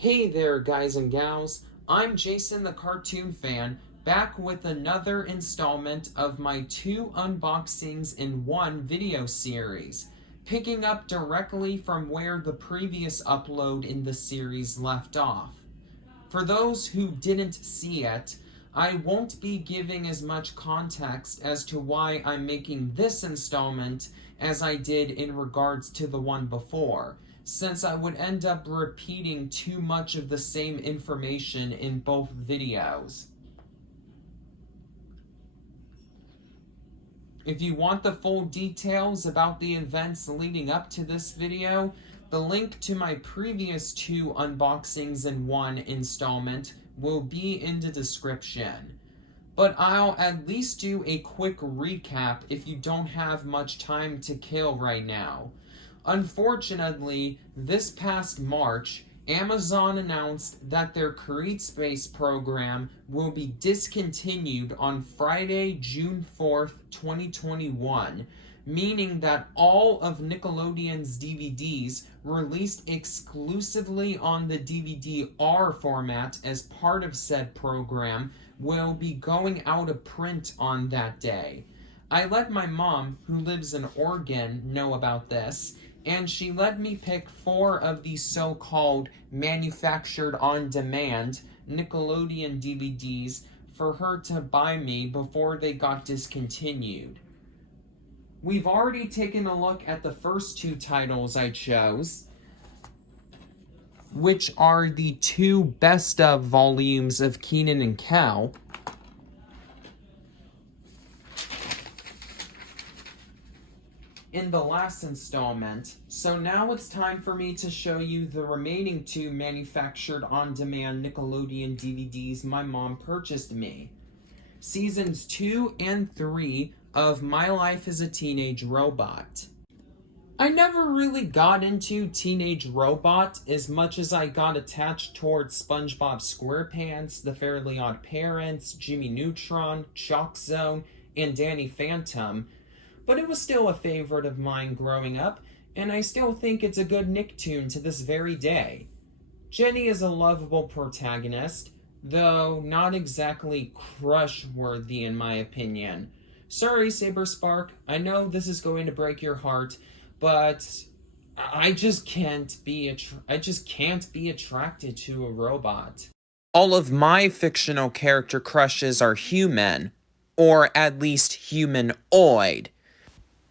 Hey there, guys and gals. I'm Jason the Cartoon Fan, back with another installment of my 2 unboxings in 1 video series, picking up directly from where the previous upload in the series left off. For those who didn't see it, I won't be giving as much context as to why I'm making this installment as I did in regards to the one before, since I would end up repeating too much of the same information in both videos. If you want the full details about the events leading up to this video, the link to my previous 2 unboxings in 1 installment will be in the description. But I'll at least do a quick recap if you don't have much time to kill right now. Unfortunately, this past March, Amazon announced that their CreateSpace program will be discontinued on Friday, June 4th, 2021, meaning that all of Nickelodeon's DVDs released exclusively on the DVD-R format as part of said program will be going out of print on that day. I let my mom, who lives in Oregon, know about this, and she let me pick 4 of these so-called manufactured on demand Nickelodeon DVDs for her to buy me before they got discontinued. We've already taken a look at the first 2 titles I chose, which are the 2 best of volumes of Kenan and Kel. In the last installment, so now it's time for me to show you the remaining 2 manufactured on-demand Nickelodeon DVDs my mom purchased me. Seasons 2 and 3 of My Life as a Teenage Robot. I never really got into Teenage Robot as much as I got attached towards SpongeBob SquarePants, The Fairly Odd Parents, Jimmy Neutron, Chalk Zone, and Danny Phantom, but it was still a favorite of mine growing up, and I still think it's a good Nicktoon to this very day. Jenny is a lovable protagonist, though not exactly crush-worthy in my opinion. Sorry, Saberspark, I know this is going to break your heart, but I just can't be attracted to a robot. All of my fictional character crushes are human, or at least humanoid.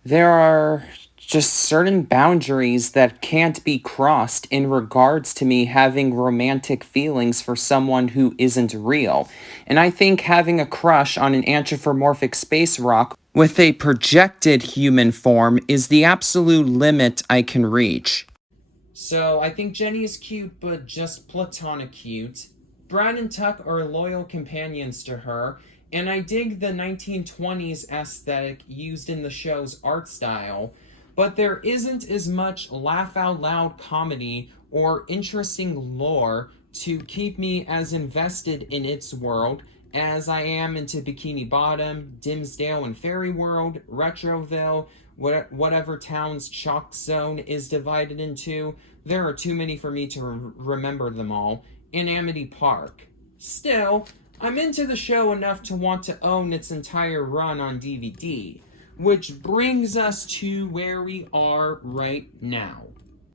There are just certain boundaries that can't be crossed in regards to me having romantic feelings for someone who isn't real. And I think having a crush on an anthropomorphic space rock with a projected human form is the absolute limit I can reach. So I think Jenny is cute, but just platonic cute. Brad and Tuck are loyal companions to her, and I dig the 1920s aesthetic used in the show's art style, but there isn't as much laugh-out-loud comedy or interesting lore to keep me as invested in its world as I am into Bikini Bottom, Dimsdale and Fairy World, Retroville, whatever town's Chalk Zone is divided into. There are too many for me to remember them all, and Amity Park. Still, I'm into the show enough to want to own its entire run on DVD, which brings us to where we are right now.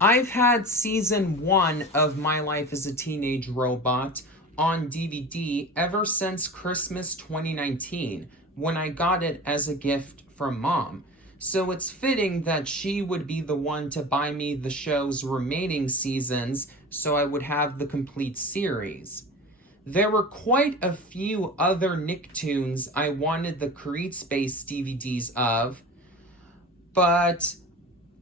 I've had season 1 of My Life as a Teenage Robot on DVD ever since Christmas 2019, when I got it as a gift from Mom. So it's fitting that she would be the one to buy me the show's remaining seasons so I would have the complete series. There were quite a few other Nicktoons I wanted the CreateSpace DVDs of, but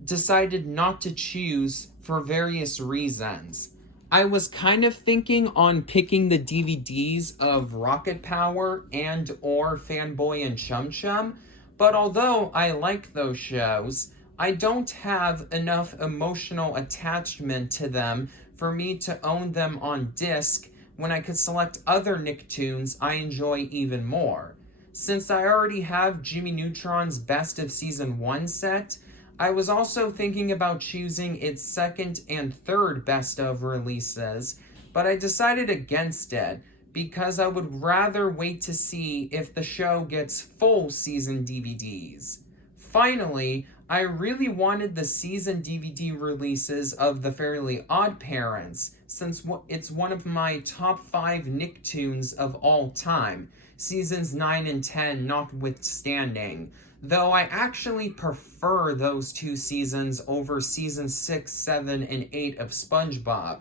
decided not to choose for various reasons. I was kind of thinking on picking the DVDs of Rocket Power and or Fanboy and Chum Chum, but although I like those shows, I don't have enough emotional attachment to them for me to own them on disc when I could select other Nicktoons I enjoy even more. Since I already have Jimmy Neutron's Best of Season 1 set, I was also thinking about choosing its second and third best of releases, but I decided against it because I would rather wait to see if the show gets full season DVDs. Finally, I really wanted the season DVD releases of The Fairly Odd Parents, since it's one of my top 5 Nicktoons of all time, seasons 9 and 10 notwithstanding, though I actually prefer those 2 seasons over seasons 6, 7, and 8 of SpongeBob.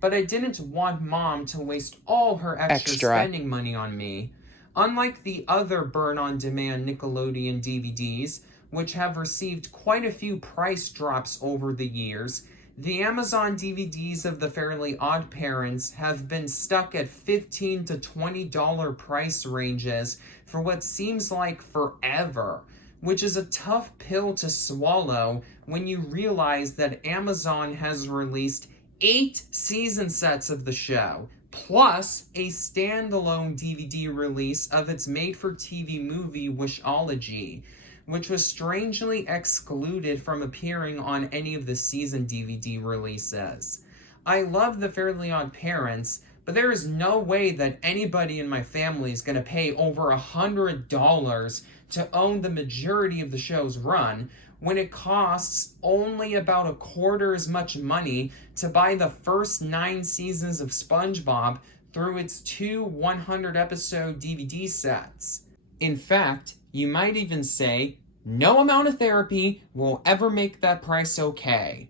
But I didn't want Mom to waste all her extra spending money on me. Unlike the other burn-on-demand Nickelodeon DVDs, which have received quite a few price drops over the years, the Amazon DVDs of The Fairly Odd Parents have been stuck at $15 to $20 price ranges for what seems like forever, which is a tough pill to swallow when you realize that Amazon has released 8 season sets of the show, plus a standalone DVD release of its made-for-TV movie Wishology, which was strangely excluded from appearing on any of the season DVD releases. I love The Fairly Odd Parents, but there is no way that anybody in my family is going to pay over $100 to own the majority of the show's run, when it costs only about a quarter as much money to buy the first 9 seasons of SpongeBob through its 2 100-episode DVD sets. In fact, you might even say, no amount of therapy will ever make that price okay.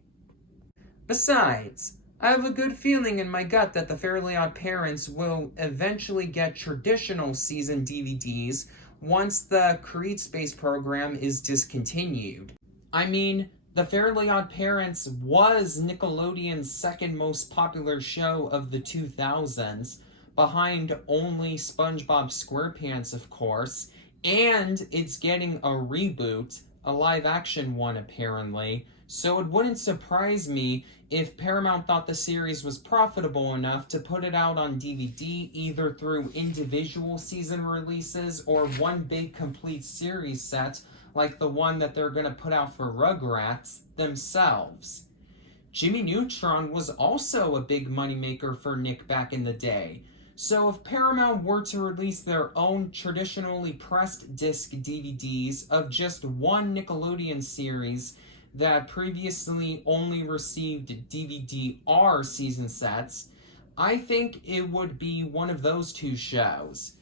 Besides, I have a good feeling in my gut that The Fairly Odd Parents will eventually get traditional season DVDs once the CreateSpace program is discontinued. I mean, The Fairly Odd Parents was Nickelodeon's second most popular show of the 2000s, behind only SpongeBob SquarePants, of course, and it's getting a reboot, a live-action one apparently, so it wouldn't surprise me if Paramount thought the series was profitable enough to put it out on DVD either through individual season releases or one big complete series set like the one that they're going to put out for Rugrats themselves. Jimmy Neutron was also a big moneymaker for Nick back in the day, so if Paramount were to release their own traditionally pressed disc DVDs of just one Nickelodeon series that previously only received DVD-R season sets, I think it would be one of those 2 shows.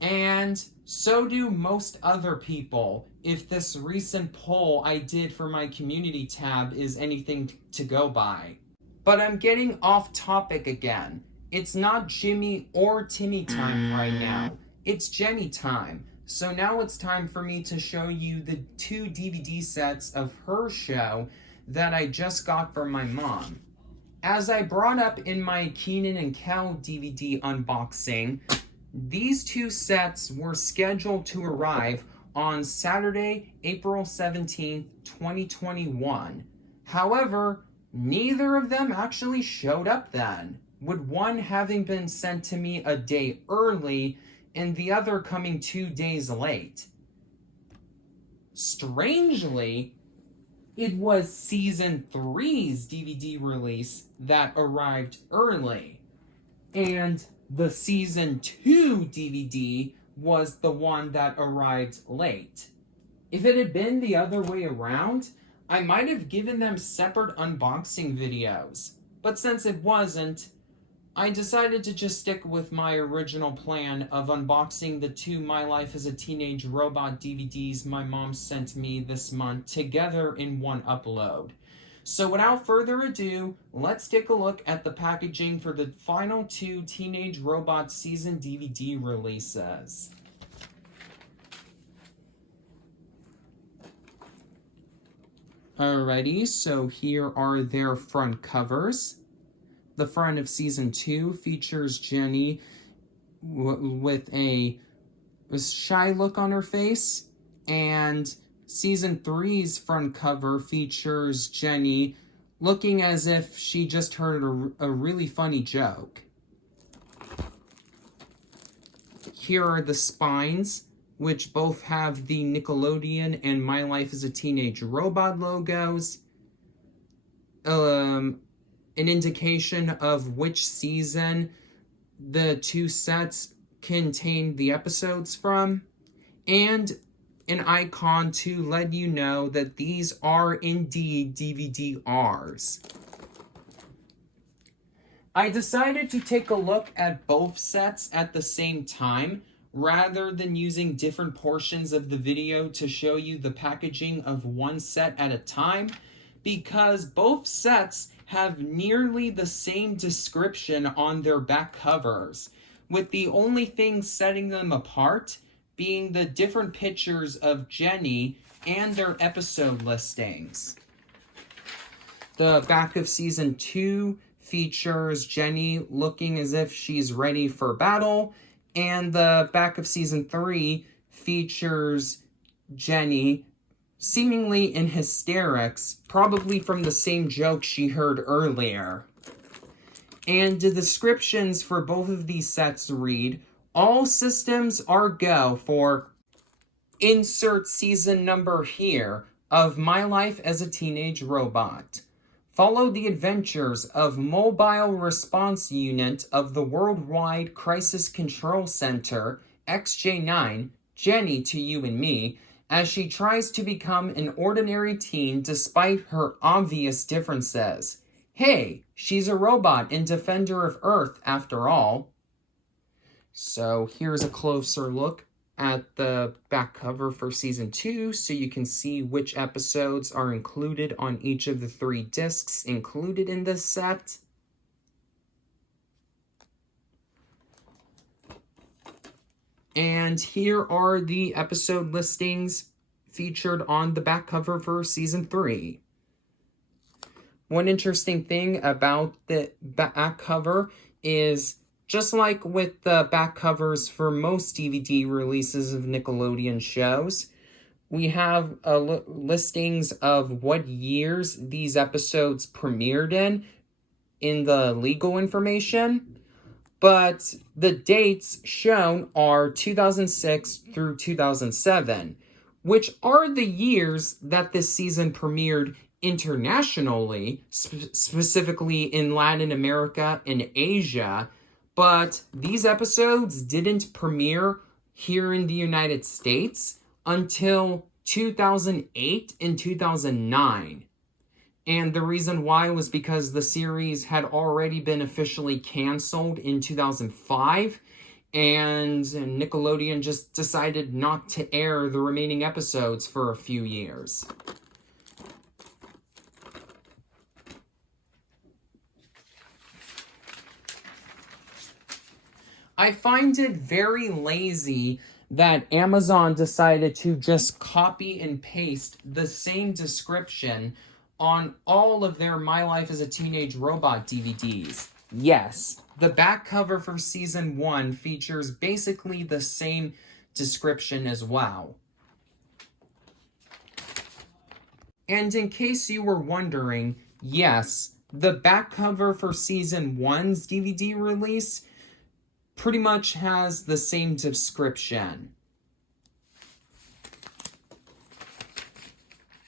And so do most other people, if this recent poll I did for my community tab is anything to go by. But I'm getting off topic again. It's not Jimmy or Timmy time right now. It's Jenny time. So now it's time for me to show you the 2 DVD sets of her show that I just got from my mom. As I brought up in my Kenan and Kel DVD unboxing, these 2 sets were scheduled to arrive on Saturday, April 17th, 2021. However, neither of them actually showed up then, with one having been sent to me a day early and the other coming 2 days late. Strangely, it was Season 3's DVD release that arrived early, and the Season 2 DVD was the one that arrived late. If it had been the other way around, I might have given them separate unboxing videos, but since it wasn't, I decided to just stick with my original plan of unboxing the 2 My Life as a Teenage Robot DVDs my mom sent me this month together in one upload. So without further ado, let's take a look at the packaging for the final 2 Teenage Robot season DVD releases. Alrighty, so here are their front covers. The front of Season 2 features Jenny with a shy look on her face, and Season 3's front cover features Jenny looking as if she just heard a really funny joke. Here are the spines, which both have the Nickelodeon and My Life as a Teenage Robot logos. an indication of which season the two sets contain the episodes from, and an icon to let you know that these are indeed DVD-Rs. I decided to take a look at both sets at the same time, rather than using different portions of the video to show you the packaging of one set at a time, because both sets have nearly the same description on their back covers, with the only thing setting them apart being the different pictures of Jenny and their episode listings. The back of Season 2 features Jenny looking as if she's ready for battle, and the back of Season 3 features Jenny seemingly in hysterics, probably from the same joke she heard earlier. And the descriptions for both of these sets read, "All systems are go for insert season number here of My Life as a Teenage Robot. Follow the adventures of Mobile Response Unit of the Worldwide Crisis Control Center, XJ9, Jenny to you and me, as she tries to become an ordinary teen despite her obvious differences. Hey, she's a robot and defender of Earth after all." So here's a closer look at the back cover for Season 2, so you can see which episodes are included on each of the 3 discs included in this set. And here are the episode listings featured on the back cover for Season 3. One interesting thing about the back cover is, just like with the back covers for most DVD releases of Nickelodeon shows, we have listings of what years these episodes premiered in the legal information, but the dates shown are 2006 through 2007, which are the years that this season premiered internationally, specifically in Latin America and Asia. But these episodes didn't premiere here in the United States until 2008 and 2009. And the reason why was because the series had already been officially canceled in 2005, and Nickelodeon just decided not to air the remaining episodes for a few years. I find it very lazy that Amazon decided to just copy and paste the same description on all of their My Life as a Teenage Robot DVDs. Yes, the back cover for Season 1 features basically the same description as well. And in case you were wondering, yes, the back cover for Season 1's DVD release pretty much has the same description.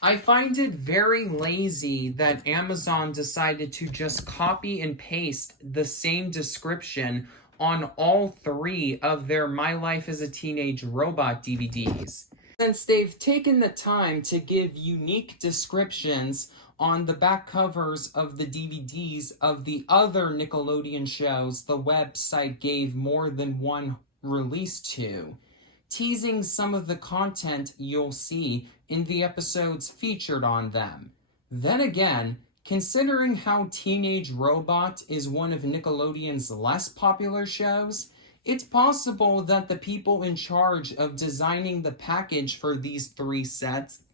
I find it very lazy that Amazon decided to just copy and paste the same description on all 3 of their My Life as a Teenage Robot DVDs, since they've taken the time to give unique descriptions on the back covers of the DVDs of the other Nickelodeon shows the website gave more than one release to, teasing some of the content you'll see in the episodes featured on them. Then again, considering how Teenage Robot is one of Nickelodeon's less popular shows, it's possible that the people in charge of designing the package for these 3 sets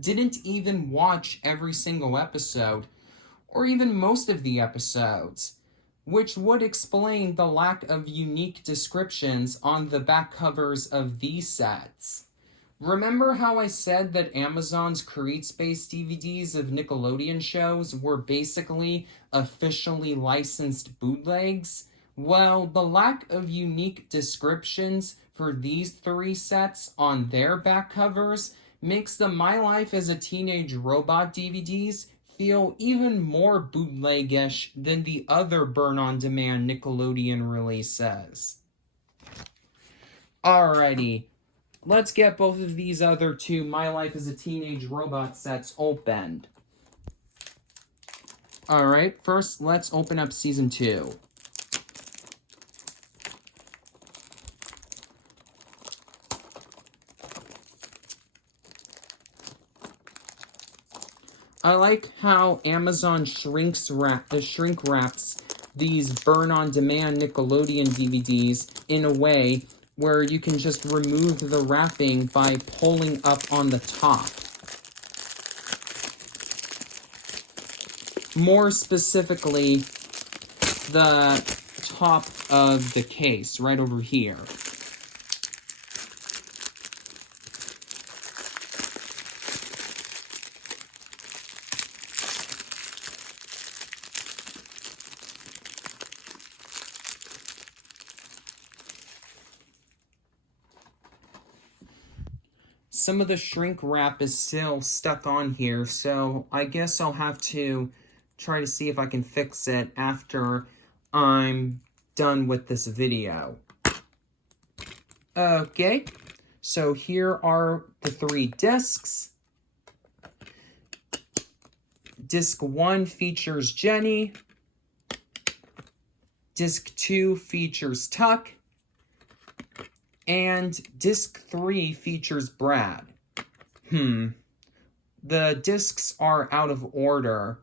didn't even watch every single episode, or even most of the episodes, which would explain the lack of unique descriptions on the back covers of these sets. Remember how I said that Amazon's CreateSpace DVDs of Nickelodeon shows were basically officially licensed bootlegs? Well, the lack of unique descriptions for these 3 sets on their back covers makes the My Life as a Teenage Robot DVDs feel even more bootlegish than the other burn-on-demand Nickelodeon releases. Alrighty, let's get both of these other two My Life as a Teenage Robot sets opened. Alright, first let's open up Season 2. I like how Amazon shrink wraps these burn-on-demand Nickelodeon DVDs in a way where you can just remove the wrapping by pulling up on the top. More specifically, the top of the case, right over here. Some of the shrink wrap is still stuck on here, so I guess I'll have to try to see if I can fix it after I'm done with this video. Okay, so here are the 3 discs. Disc 1 features Jenny. Disc 2 features Tuck. And disc 3 features Brad. The discs are out of order.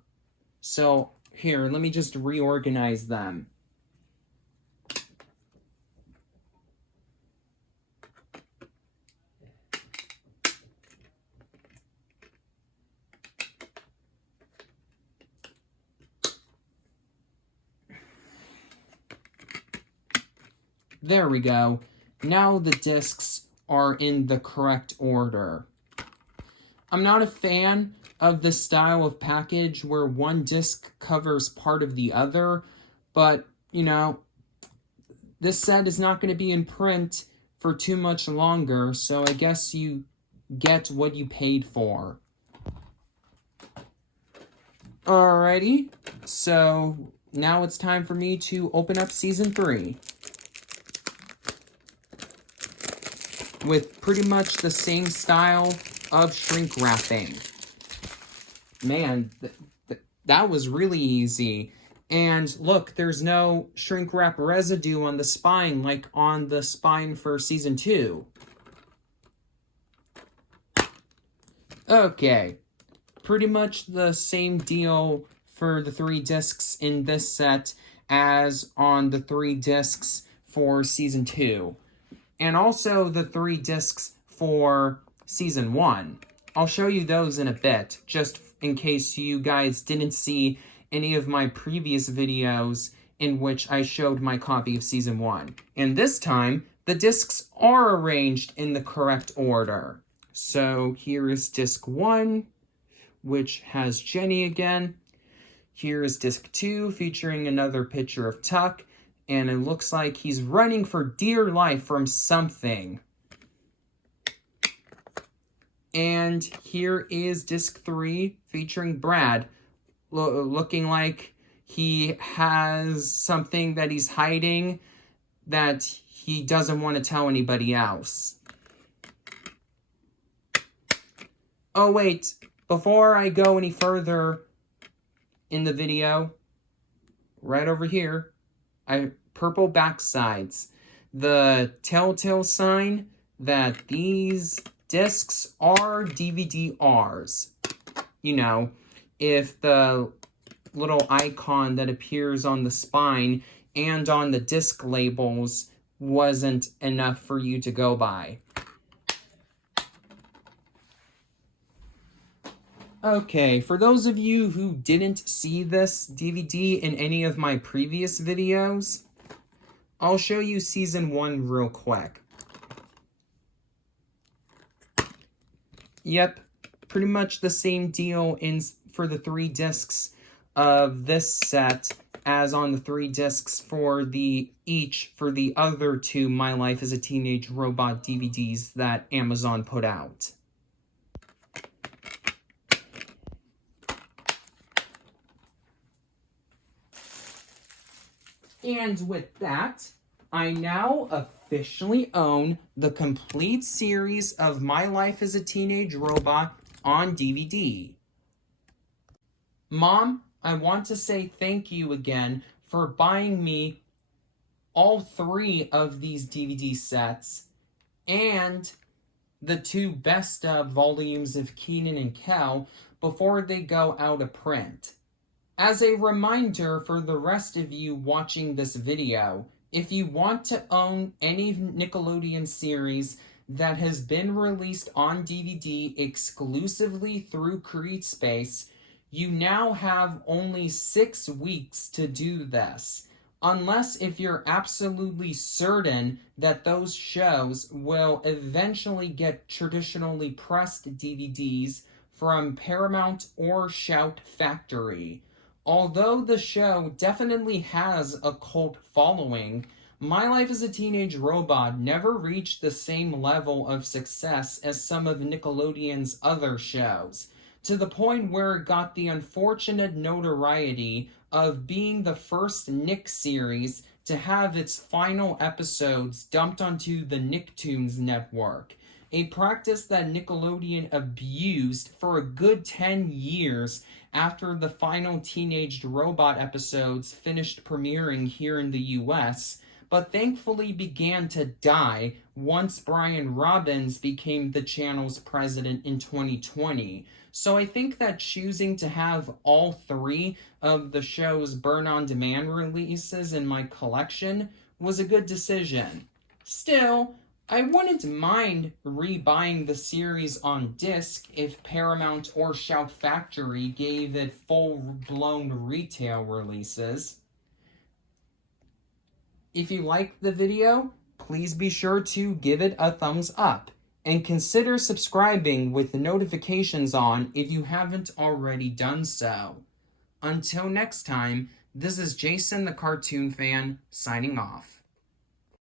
So here, let me just reorganize them. There we go. Now the discs are in the correct order. I'm not a fan of this style of package where one disc covers part of the other, but, you know, this set is not going to be in print for too much longer, so I guess you get what you paid for. Alrighty, so now it's time for me to open up Season 3. With pretty much the same style of shrink wrapping. Man, that was really easy. And look, there's no shrink wrap residue on the spine like on the spine for Season 2. Okay, pretty much the same deal for the 3 discs in this set as on the 3 discs for Season 2. And also the 3 discs for Season 1. I'll show you those in a bit, just in case you guys didn't see any of my previous videos in which I showed my copy of Season 1. And this time, the discs are arranged in the correct order. So here is Disc 1, which has Jenny again. Here is Disc 2, featuring another picture of Tuck. And it looks like he's running for dear life from something. And here is Disc 3 featuring Brad, looking like he has something that he's hiding that he doesn't want to tell anybody else. Oh wait, before I go any further in the video, right over here, purple backsides. The telltale sign that these discs are DVD-Rs. You know, if the little icon that appears on the spine and on the disc labels wasn't enough for you to go by. Okay, for those of you who didn't see this DVD in any of my previous videos, I'll show you Season 1 real quick. Yep, pretty much the same deal for the 3 discs of this set as on the 3 discs for the other 2 My Life as a Teenage Robot DVDs that Amazon put out. And with that, I now officially own the complete series of My Life as a Teenage Robot on DVD. Mom, I want to say thank you again for buying me all 3 of these DVD sets and the 2 best of volumes of Kenan and Kel before they go out of print. As a reminder for the rest of you watching this video, if you want to own any Nickelodeon series that has been released on DVD exclusively through CreateSpace, you now have only 6 weeks to do this. Unless if you're absolutely certain that those shows will eventually get traditionally pressed DVDs from Paramount or Shout Factory. Although the show definitely has a cult following, My Life as a Teenage Robot never reached the same level of success as some of Nickelodeon's other shows, to the point where it got the unfortunate notoriety of being the first Nick series to have its final episodes dumped onto the Nicktoons network, a practice that Nickelodeon abused for a good 10 years after the final Teenage Robot episodes finished premiering here in the US, but thankfully began to die once Brian Robbins became the channel's president in 2020. So I think that choosing to have all 3 of the show's burn-on-demand releases in my collection was a good decision. Still, I wouldn't mind rebuying the series on disc if Paramount or Shout Factory gave it full-blown retail releases. If you liked the video, please be sure to give it a thumbs up, and consider subscribing with the notifications on if you haven't already done so. Until next time, this is Jason the Cartoon Fan, signing off.